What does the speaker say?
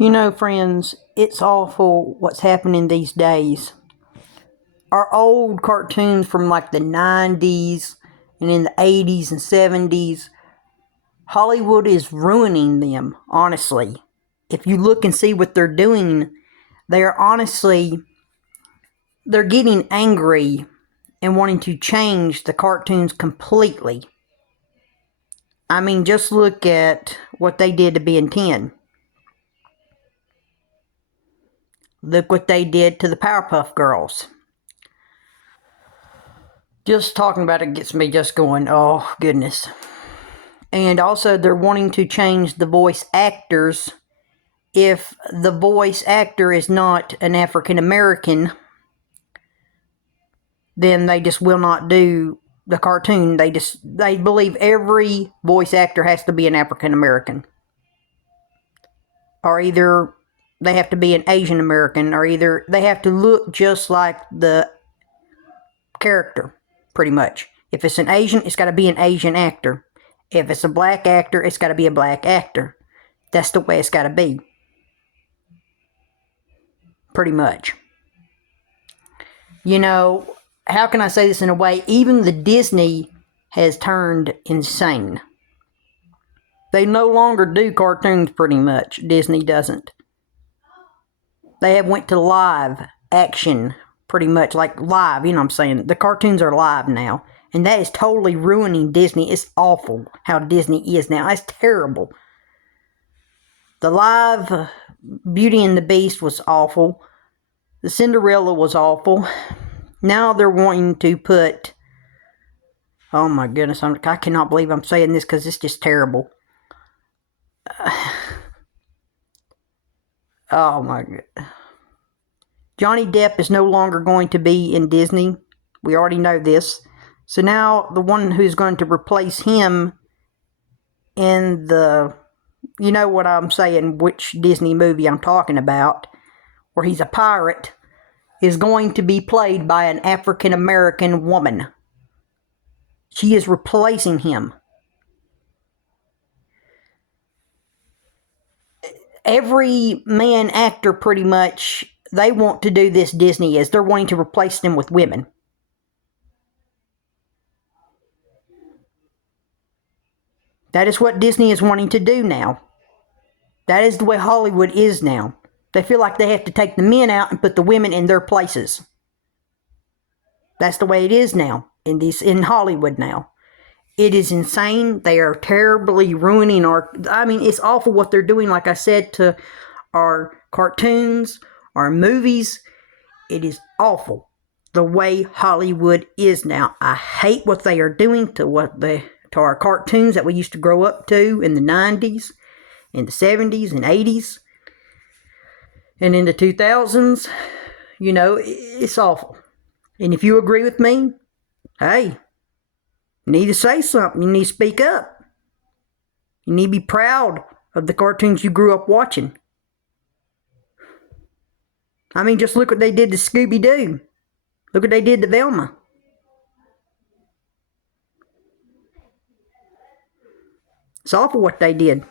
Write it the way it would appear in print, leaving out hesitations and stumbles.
You know, friends, it's awful what's happening these days. Our old cartoons from like the 90s and in the 80s and 70s, Hollywood is ruining them, honestly. If you look and see what they're doing, they're getting angry and wanting to change the cartoons completely. I mean, just look at what they did to Ben 10. Look what they did to the Powerpuff Girls. Just talking about it gets me just going, oh goodness. And also they're wanting to change the voice actors. If the voice actor is not an African American, then they just will not do the cartoon. They believe every voice actor has to be an African American. Or either they have to be an Asian American, or either they have to look just like the character, pretty much. If it's an Asian, it's got to be an Asian actor. If it's a black actor, it's got to be a black actor. That's the way it's got to be. Pretty much. You know, how can I say this in a way? Even the Disney has turned insane. They no longer do cartoons pretty much. Disney doesn't. They have went to live action pretty much, like live, you know what I'm saying? The cartoons are live now. And that is totally ruining Disney. It's awful how Disney is now. It's terrible. The live Beauty and the Beast was awful. The Cinderella was awful. Now they're wanting to put... Oh my goodness, I cannot believe I'm saying this because it's just terrible. Oh my god. Johnny Depp is no longer going to be in Disney. We already know this. So now the one who's going to replace him in the... You know what I'm saying, which Disney movie I'm talking about, where he's a pirate, is going to be played by an African American woman. She is replacing him. Every man actor, pretty much, they want to do this, Disney is. They're wanting to replace them with women. That is what Disney is wanting to do now. That is the way Hollywood is now. They feel like they have to take the men out and put the women in their places. That's the way it is now in Hollywood now. It is insane. They are terribly ruining I mean, it's awful what they're doing, like I said, to our cartoons, our movies. It is awful the way Hollywood is now. I hate what they are doing to our cartoons that we used to grow up to in the 90s, in the 70s and 80s, and in the 2000s. You know, it's awful. And if you agree with me, hey, you need to say something. You need to speak up. You need to be proud of the cartoons you grew up watching. I mean, just look what they did to Scooby-Doo. Look what they did to Velma. It's awful what they did.